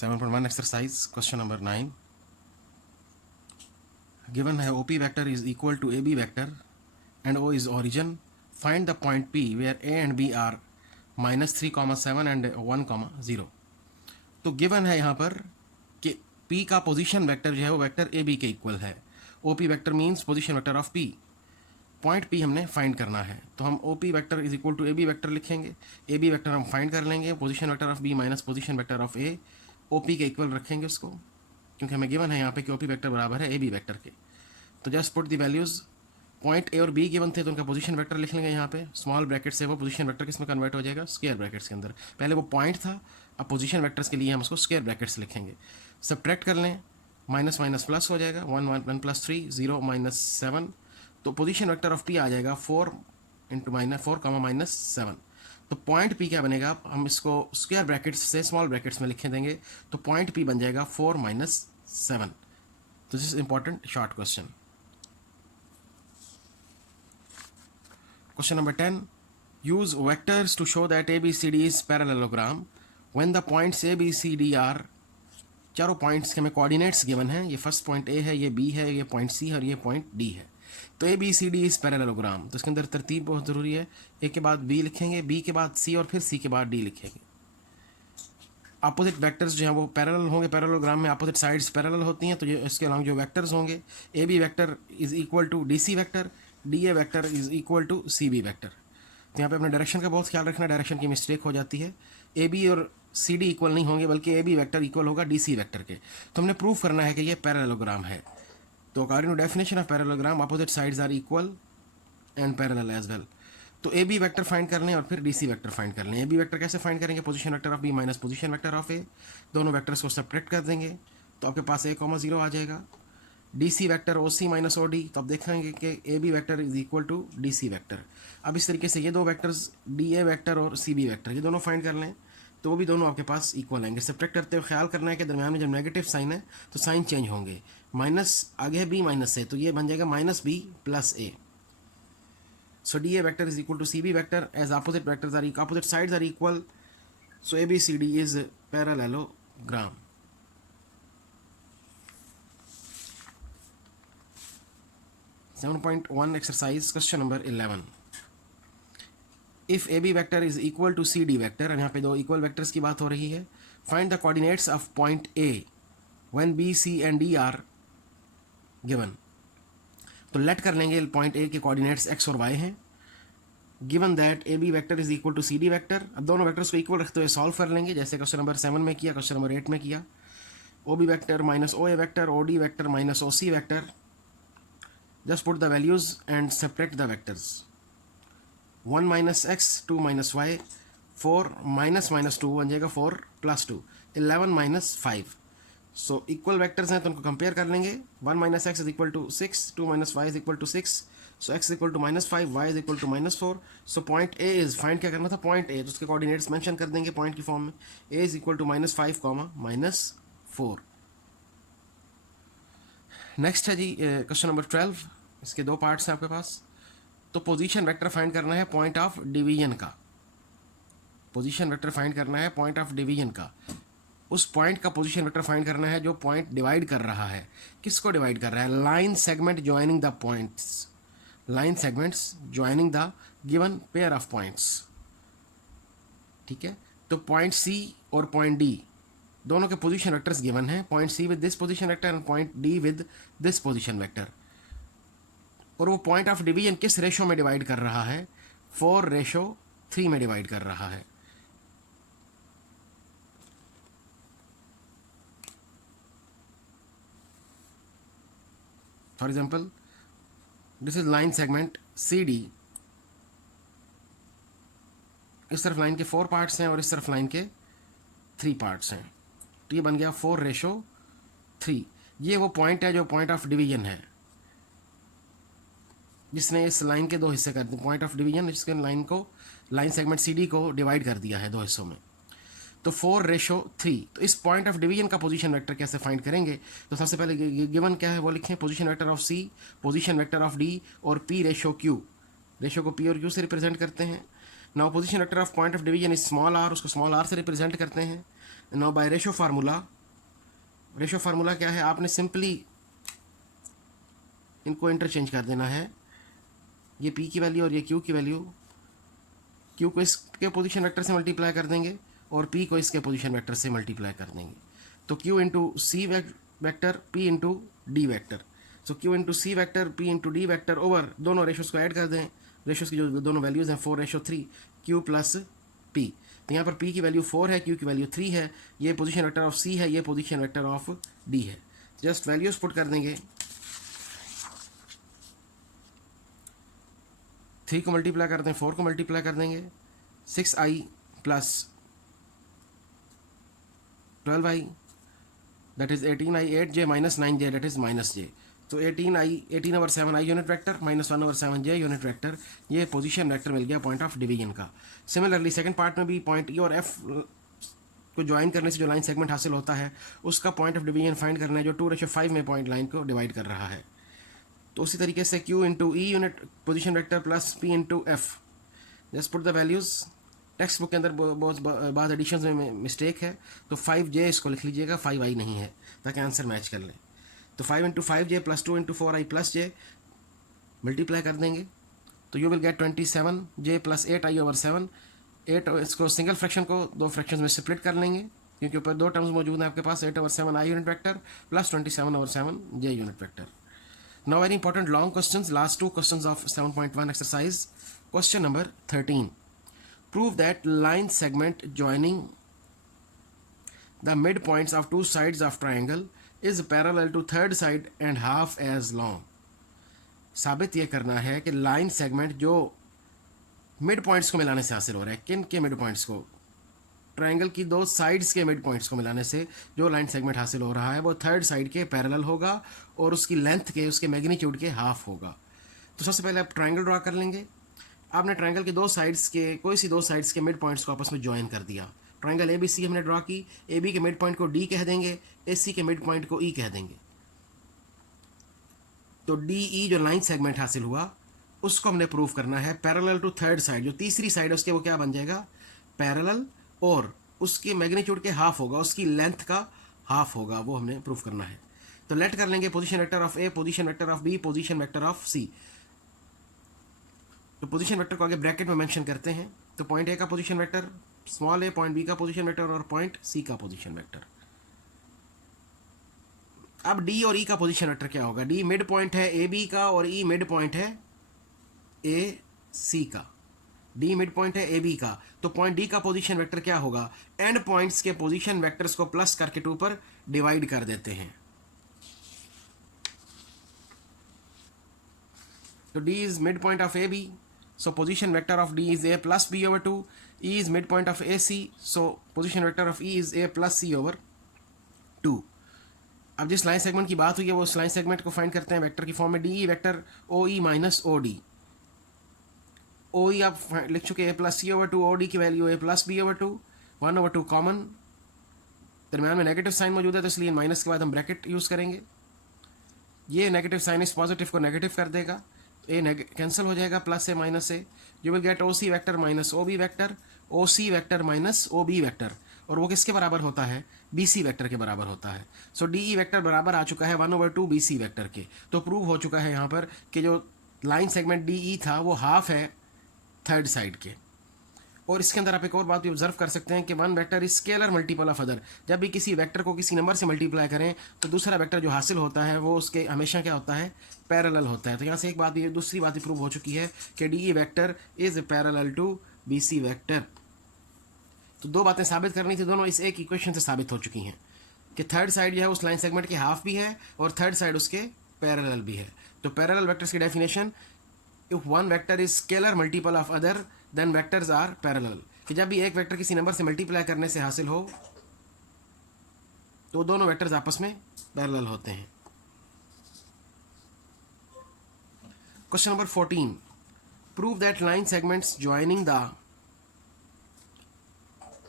7.1 exercise question number 9. Given है OP vector is equal to AB vector and O is origin, find the point P where A and B are -3,7 and 1,0. तो given है यहाँ पर कि P का position vector जो है वो वेक्टर AB के इक्वल है. OP vector means position vector of P. Point P हमने फाइंड करना है, तो हम OP vector is equal to AB vector लिखेंगे. AB वेक्टर हम फाइंड कर लेंगे, position vector of B minus position vector of A, OP के इक्वल रखेंगे उसको, क्योंकि हमें गिवन है यहाँ पे कि OP वेक्टर बराबर है AB वेक्टर के. तो just put the values. Point A और B गिवन थे तो उनका पोजीशन वेक्टर लिख लेंगे यहाँ पे. स्मॉल ब्रैकेट से वो पोजीशन वेक्टर किस में कन्वर्ट हो जाएगा, स्क्वायर ब्रैकेट्स के अंदर. पहले वो पॉइंट था, अब पोजीशन वेक्टर्स के लिए हम उसको स्क्वायर ब्रैकेट्स लिखेंगे. सब्ट्रैक्ट कर लें, माइनस माइनस प्लस हो जाएगा. 1 प्लस 3 0 माइनस 7. तो पोजीशन वेक्टर ऑफ P आ जाएगा 4 इंटू माइनस 4 कामा माइनस 7. तो पॉइंट P क्या बनेगा, हम इसको स्क्वायर ब्रैकेट्स से स्मॉल ब्रैकेट्स में लिखे देंगे, तो पॉइंट P बन जाएगा 4 माइनस 7. तो this is important short question. Question number 10. Use vectors to show that ABCD is parallelogram when the points ABCD are, चारों पॉइंट्स के हमें कोऑर्डिनेट्स गिवन हैं. ये फर्स्ट पॉइंट A है, ये B है, ये पॉइंट C है और ये पॉइंट D है. तो ABCD इज पैरेललोग्राम. तो इसके अंदर तरतीब बहुत ज़रूरी है. A के बाद B लिखेंगे, B के बाद C और फिर C के बाद D लिखेंगे. अपोजिट वेक्टर्स जो हैं वो पैरेलल होंगे. पैरेललोग्राम में अपोजिट साइड्स पैरेलल होती हैं, तो ये इसके अलावा जो वेक्टर्स होंगे, AB vector is equal to DC vector, DA vector is equal to CB vector. तो यहाँ पे अपने डायरेक्शन का बहुत ख्याल रखना. डायरेक्शन की मिस्टेक हो जाती है. AB और CD इक्वल नहीं होंगे, बल्कि AB वेक्टर इक्वल होगा DC वेक्टर के. तो हमने प्रूव करना है कि ये पैरेललोग्राम है. तो according to definition of parallelogram, opposite sides are equal and parallel as well. तो AB वेक्टर फाइंड कर लें और फिर DC वेक्टर फाइंड कर लें. AB वेक्टर कैसे फाइंड करेंगे, position vector of B minus position vector of A. दोनों वेक्टर्स को सब्ट्रैक्ट कर देंगे तो आपके पास A, 0 आ जाएगा. DC vector OC minus OD, तो आप देखेंगे कि AB vector is equal to DC vector. अब इस तरीके से ये दो वेक्टर्स DA वेक्टर और CB वेक्टर, ये दोनों फाइंड कर लें तो वो भी दोनों आपके पास इक्वल आएंगे. सब्ट्रैक्ट करते हुए ख्याल करना है कि दरमियान में जब नेगेटिव साइन है तो साइन चेंज होंगे. माइनस आगे है B माइनस A, तो ये बन जाएगा minus B plus A. So DA vector is equal to CB vector as opposite vectors are opposite sides are equal. So ABCD is parallelogram. (7.1) exercise question number 11. If AB vector is equal to CD vector, यहाँ पे दो equal vectors की बात हो रही है. Find the coordinates of point A when B, C and D are given. तो let कर लेंगे पॉइंट A के कोऑर्डिनेट्स x और y हैं. Given that AB vector is equal to CD vector. अब दोनों वेक्टर्स को इक्वल रखते हुए सॉल्व कर लेंगे, जैसे क्वेश्चन नंबर 7 में किया, क्वेश्चन नंबर 8 में किया. OB vector minus OA vector, OD vector minus OC vector. Just put the values and separate the vectors. 1 minus x, 2 minus y, 4 minus minus 2 बन जाएगा 4 plus 2, 11 minus 5. So equal vectors हैं तो उनको compare कर लेंगे. 1 minus x is equal to 6, 2 minus y is equal to 6. So x equal to minus 5, y is equal to minus 4. So point A is find क्या करना था, point A, तो उसके कोऑर्डिनेट्स मेंशन कर देंगे पॉइंट की फॉर्म में. A is equal to minus 5 comma minus 4. Next है जी क्वेश्चन नंबर 12. इसके दो पार्ट्स हैं आपके पास. तो पोजीशन वेक्टर फाइंड करना है पॉइंट ऑफ डिवीजन का. पोजीशन वेक्टर फाइंड करना है पॉइंट ऑफ डिवीजन का. उस पॉइंट का पोजीशन वेक्टर फाइंड करना है जो पॉइंट डिवाइड कर रहा है. किसको डिवाइड कर रहा है, line segment joining the points. Line segments joining the given pair of points. ठीक है, तो पॉइंट C और पॉइंट D दोनों के पोजीशन वेक्टर्स गिवन हैं. Point C with this position vector and point D with this position vector. और वो point of division किस रेशो में डिवाइड कर रहा है, 4:3 में डिवाइड कर रहा है. For example, this is line segment CD. इस तरफ लाइन के 4 पार्ट्स हैं और इस तरफ लाइन के 3 पार्ट्स हैं. तो ये बन गया 4:3. ये वो पॉइंट है जो पॉइंट ऑफ डिवीजन है, जिसने इस लाइन के दो हिस्से कर दिए. पॉइंट ऑफ डिवीजन जिसके लाइन को, लाइन सेगमेंट CD को डिवाइड कर दिया है दो हिस्सों में. तो 4:3. तो इस पॉइंट ऑफ डिवीजन का पोजीशन वेक्टर कैसे फाइंड करेंगे, तो सबसे पहले गिवन क्या है वो लिखें. Position vector of C, position vector of D और P/Q. रेशो को P और Q से रिप्रेजेंट करते हैं. Now position vector of point of division is small R, उसको स्मॉल आर से रिप्रेजेंट करते हैं. Now by ratio formula, ratio formula क्या है, आपने सिंपली इनको इंटरचेंज कर देना है. ये पी की वैल्यू और ये क्यू की वैल्यू, क्यू को इसके पोजीशन वेक्टर से मल्टीप्लाई कर देंगे और पी को इसके पोजीशन वेक्टर से मल्टीप्लाई कर देंगे. तो Q into C vector, P into D vector. So Q into C vector, P into D vector over दोनों रेशोज़ को ऐड कर दें. रेशोज़ की जो दोनों वैल्यूज़ हैं 4:3, क्यू प्लस पी. तो यहाँ पर पी की वैल्यू 4 है, क्यू की वैल्यू 3 है. ये पोजीशन वेक्टर ऑफ सी है, ये पोजीशन वेक्टर ऑफ डी है. जस्ट वैल्यूज़ पुट कर देंगे. 3 को मल्टीप्लाई कर दें, 4 को मल्टीप्लाई कर देंगे. 6i plus 12i that is 18i, 8j minus 9j that is minus j. तो 18/7i unit vector minus 1/7j unit vector, ये पोजीशन वेक्टर मिल गया पॉइंट ऑफ डिवीजन का. सिमिलरली सेकंड पार्ट में भी पॉइंट ई और एफ को ज्वाइन करने से जो लाइन सेगमेंट हासिल होता है उसका पॉइंट ऑफ डिवीजन फाइंड करना है जो 2:5 में पॉइंट लाइन को डिवाइड कर रहा है. तो उसी तरीके से q into E unit position vector plus p into F. Just put the values. Text book के अंदर बहुत बाद एडिशंस में मिस्टेक है, तो 5j इसको लिख लीजिएगा, 5i नहीं है, ताकि आंसर मैच कर लें. तो 5 into 5j plus 2 into 4i plus j multiply कर देंगे तो you will get 27j plus 8i/7. 8 इसको सिंगल फ्रैक्शन को दो फ्रैक्शंस में स्प्लिट कर लेंगे क्योंकि ऊपर दो टर्म्स मौजूद हैं आपके पास, 8/7i unit vector plus 27/7j unit vector. Now very important long questions, last 2 questions of 7.1 exercise. Question number 13. Prove that line segment joining the midpoints of two sides of triangle is parallel to third side and half as long. साबित ये करना है कि line segment जो mid points को मिलाने से हासिल हो रहा है, किन के मिड पॉइंट्स को, ट्रायंगल की दो साइड्स के मिड पॉइंट्स को मिलाने से जो लाइन सेगमेंट हासिल हो रहा है वो थर्ड साइड के पैरेलल होगा और उसकी लेंथ के, उसके मैग्नीट्यूड के हाफ होगा. तो सबसे पहले आप ट्रायंगल ड्रा कर लेंगे. आपने ट्रायंगल की दो साइड्स के, कोई सी दो साइड्स के मिड पॉइंट्स को आपस में ज्वाइन कर दिया. ट्रायंगल ABC हमने ड्रा की, AB के मिड पॉइंट को D कह देंगे, AC के मिड पॉइंट को E कह देंगे. तो DE जो लाइन सेगमेंट हासिल हुआ उसको हमने प्रूव करना है पैरेलल टू थर्ड साइड. जो तीसरी साइड है उसके वो क्या बन जाएगा, पैरेलल, और उसके मैग्नीट्यूड के हाफ होगा, उसकी लेंथ का हाफ होगा, वो हमने प्रूव करना है. तो लेट कर लेंगे position vector of A, position vector of B, position vector of C. तो पोजीशन वेक्टर को आगे ब्रैकेट में मेंशन करते हैं. तो पॉइंट A का position vector small a, point B का पोजीशन वेक्टर और पॉइंट C का पोजीशन वेक्टर. अब D और E का पोजीशन वेक्टर क्या होगा. D मिड पॉइंट है AB का और E मिड पॉइंट है AC का. D मिड पॉइंट है AB का, तो पॉइंट D का पोजीशन वेक्टर क्या होगा, एंड पॉइंट्स के पोजीशन वेक्टर्स को प्लस करके 2 पर डिवाइड कर देते हैं. तो D is midpoint of AB, so position vector of D is A plus B over 2. E is midpoint of AC, so position vector of E is A plus C over 2. अब जिस line segment की बात हुई है वो उस line segment को find करते हैं वेक्टर की फॉर्म में. DE vector OE minus OD. OE आप लिख चुके A plus C over 2, OD की value A plus B over 2, 1/2 common. दरम्यान में नेगेटिव साइन मौजूद है तो इसलिए माइनस के बाद हम ब्रैकेट यूज़ करेंगे. ये नेगेटिव साइन इस पॉजिटिव को नेगेटिव कर देगा, ए कैंसिल हो जाएगा, plus A minus A. You will get OC vector minus OB vector, OC vector minus OB vector, और वो किसके बराबर होता है, BC वेक्टर के बराबर होता है. सो DE वेक्टर बराबर आ चुका है 1/2 BC वेक्टर के. तो प्रूव हो चुका है यहाँ पर कि जो लाइन सेगमेंट DE था वो हाफ है थर्ड साइड के. और इसके अंदर आप एक और बात भी ऑब्जर्व कर सकते हैं कि one vector is scalar multiple of other. जब भी किसी वेक्टर को किसी नंबर से मल्टीप्लाई करें तो दूसरा वेक्टर जो हासिल होता है वो उसके हमेशा क्या होता है, पैरेलल होता है. तो यहाँ से एक बात भी, दूसरी बात भी प्रूव हो चुकी है कि DE vector is parallel to BC vector. तो दो बातें साबित करनी थी, दोनों इस एक इक्वेशन से साबित हो चुकी हैं कि थर्ड साइड जो है उस लाइन सेगमेंट के हाफ भी है और थर्ड साइड उसके पैरेलल भी है. तो पैरेलल वेक्टर्स की definition, if one vector is scalar multiple of other then vectors are parallel. कि जब भी एक वेक्टर किसी नंबर से मल्टीप्लाई करने से हासिल हो तो दोनों वेक्टर्स आपस में पैरेलल होते हैं. Question number 14. Prove that line segments joining the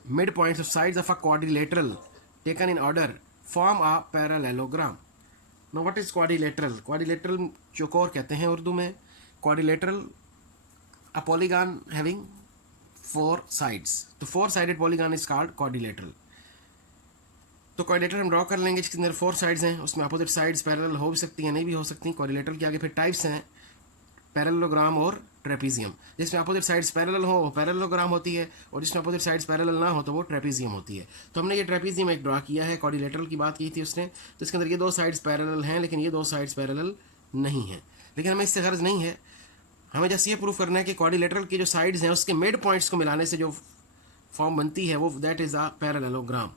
mid points of sides of a quadrilateral taken in order form a parallelogram. Now what is quadrilateral. Quadrilateral चौकोर कहते हैं उर्दू में. Quadrilateral, a polygon having 4 sides. तो 4 sided polygon is called quadrilateral. तो quadrilateral हम draw कर लेंगे जिसके अंदर 4 साइड्स हैं, उसमें अपोजिट साइड्स पैरेलल हो भी सकती हैं, नहीं भी हो सकती. क्वाड्रिलेटरल के आगे फिर टाइप्स हैं पैरेललोग्राम और ट्रेपीजियम. जिसमें अपोजिट साइड्स पैरेलल हो वो पैरेललोग्राम होती है, और जिसमें अपोजिट साइड्स पैरेलल ना हो तो वो ट्रेपीजियम होती है. तो हमने ये ट्रेपीजियम एक ड्रॉ किया है. क्वाड्रिलेटरल की बात की थी उसने, तो इसके अंदर ये 2 साइड्स पैरेलल हैं लेकिन ये 2 साइड्स पैरेलल नहीं हैं. लेकिन हमें इससे गर्ज नहीं है, हमें जैसे ये प्रूफ करना है कि क्वाड्रिलेटरल की जो साइड्स हैं उसके मिड पॉइंट्स को मिलाने से जो फॉर्म बनती है वो दैट इज़ अ पैरेललोग्राम.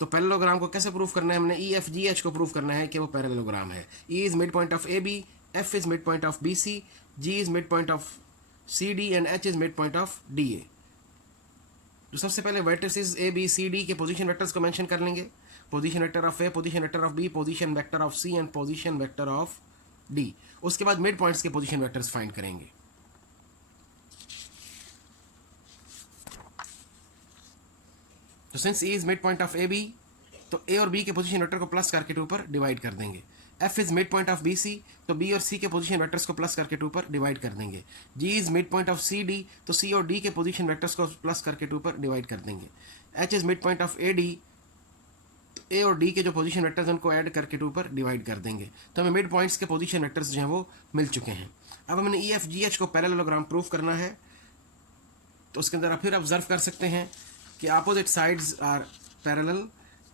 तो पैरेललोग्राम को कैसे प्रूफ करना है, हमने ई एफ जी एच को प्रूफ करना है कि वो पैरेललोग्राम है. E is mid point of A B, F is mid point of B C, G is mid point of C D and H is mid point of D A. तो सबसे पहले vertices A B C D के position vectors को mention कर लेंगे. Position vector of A, position vector of B, position vector of C and position vector of D. उसके बाद mid points के पोजीशन वेक्टर्स फाइंड करेंगे. तो since A is mid point of A B, तो A और B के position vector को plus करके 2 पर डिवाइड कर देंगे. F is mid point of B C, तो बी और सी के पोजीशन वेक्टर्स को प्लस करके 2 पर डिवाइड कर देंगे. G is mid point of C D, तो सी और डी के पोजीशन वेक्टर्स को प्लस करके 2 पर डिवाइड कर देंगे. H is mid point of A D, तो ए और डी के जो पोजीशन वेक्टर्स उनको ऐड करके 2 पर डिवाइड कर देंगे. तो हमें मिड पॉइंट्स के पोजीशन वेक्टर्स जो हैं वो मिल चुके हैं. अब हमने ई एफ जी एच को पैरेललोग्राम प्रूफ करना है. तो उसके अंदर आप फिर ऑब्जर्व कर सकते हैं कि अपोजिट साइड्स आर पैरेलल.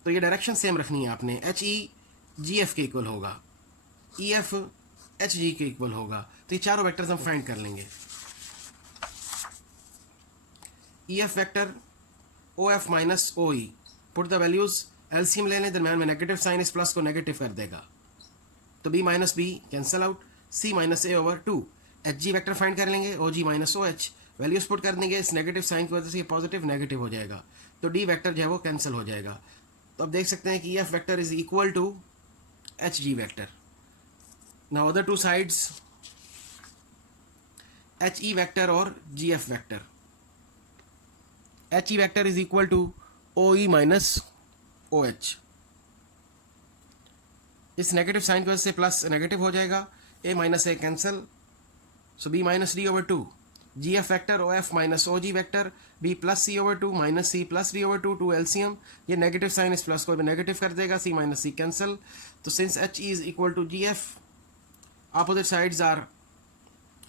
तो ये डायरेक्शन सेम रखनी है आपने. एच ई जी एफ के इक्वल होगा, ई एफ एच जी के इक्वल होगा. तो ये चारों वेक्टर्स हम फाइंड कर लेंगे. E F vector O F minus O E, put the values, LCM ले लें, दरम्यान में नेगेटिव साइन इस प्लस को नेगेटिव कर देगा. तो B minus B cancel out, C minus A over 2. H G vector find कर लेंगे, O G minus O H, values put कर देंगे. इस नेगेटिव साइन की वजह से ये पॉजिटिव नेगेटिव हो जाएगा, तो डी वेक्टर जो है वो कैंसिल हो जाएगा. तो अब देख सकते हैं कि E F vector is equal to H G vector. Now other 2 sides, H E vector और G F vector. H E vector is equal to O E minus O H. इस नेगेटिव साइन की वजह से plus negative हो जाएगा, A minus A cancel, so B minus D over 2. G F vector O F minus O G vector, B plus C over 2 minus C plus D over 2, 2 LCM. ये negative sign इस plus को negative कर देगा, C minus C cancel. तो since H is equal to G F, opposite sides are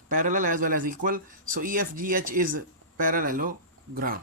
parallel as well as equal, so EFGH is parallelogram.